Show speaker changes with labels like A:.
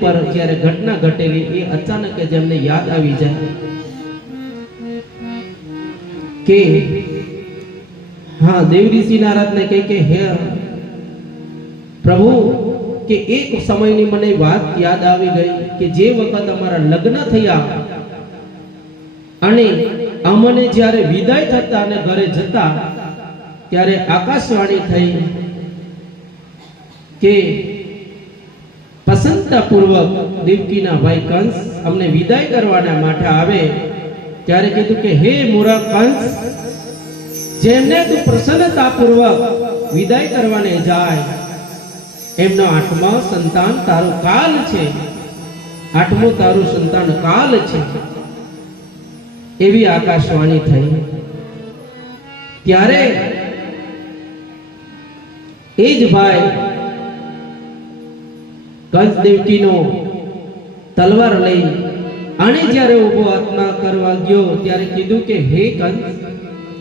A: પર જ્યારે ઘટના ઘટેલી, એ અચાનક જ એમને યાદ આવી જાય કે, હા દેવઋષિ નારાજને કહે કે, હે પ્રભુ, કે એક સમયની મને વાત યાદ આવી ગઈ કે જે વખત અમારા લગ્ન થયા અને અમને જ્યારે વિદાય થતા અને ઘરે જતા, ત્યારે આકાશવાણી થઈ કે પસંતતાપૂર્વક દેવકીના ભાઈ કંસ અમને વિદાય કરવાના માટે આવે, ત્યારે કીધું કે, હે મોરા કંસ, જેમને તું પ્રસન્નતાપૂર્વક વિદાય કરવાને જાય, એમનો આઠમો સંતાન તારો કાલ છે. આઠમો તારું સંતાન કાલ છે. એવી આકાશવાણી થઈ. ત્યારે એ જ ભાઈ કંસ દેવકીનો તલવાર લઈ અને જ્યારે ઊભો આત્મા કરવા ગયો ત્યારે કીધું કે, હે કંસ